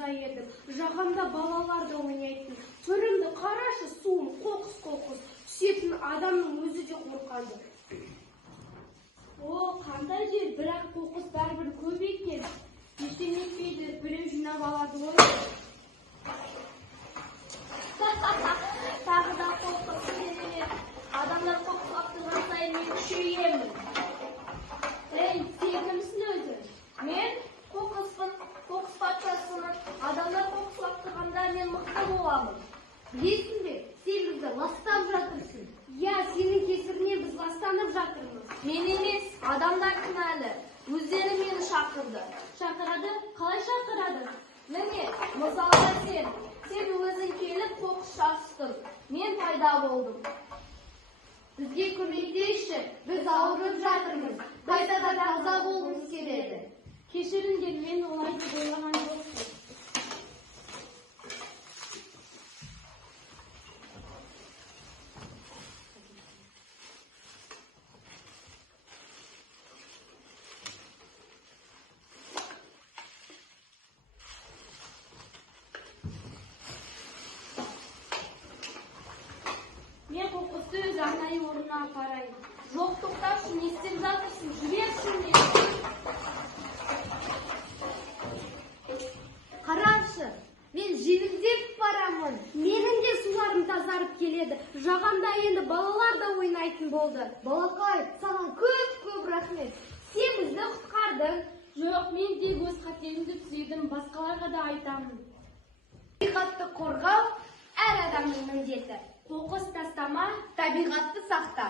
таза едім. Жағамда балалар да ойнайтын. Төрімді қарашы, суым қоқыс-қоқыс. Түсетін адамның өзі де қорқады. О, қандай жер, бірақ қоқыс бәрібір көп екен. Ештеңе етпейді, біреу жинап алады ғой. Тағы да қоқыс керемет. Адамдар қоқыс лақтырған сайын мен күшейемін. Ей, сен кімсің өзі? Мен қоқыспын, қоқыс патшасымын. Адамдар қоқыс лақтырғанда мен мықты боламын. Білесің бе, сен бізді ластап жатырсың. Я, сенің кесірінен біз ластанып жатырмыз. Мен емес, адамдар кінәлі. Өздері мені шақырды. Шақырады? Қалай шақырады? Міне, мысалға сен өзің келіп қоқыс шашыстың. Мен пайда болдым. Бізге көмектесші, біз ауырып жатырмыз. Қайтадан таза болғымыз келеді. Кешіріңдер, мен олай деп ойлаған жоқпын. Мен қоқысты өз арнайы орнына апарайын. Жоқ, тоқташы, не істеп жатырсың? Жібершін мені. Қарашы, мен жеңілдеп барамын. Менің де суларым тазарып келеді. Жағамда енді балалар да ойнайтын болды. Балақай, саған көп рахмет. Сен бізді құтқардың. Жоқ, мен тек өз қатемді түзедім, басқаларға да айтамын. Табиғатты қорғау әр адамның міндеті. Қоқыс тастама, Табиғатты сақта.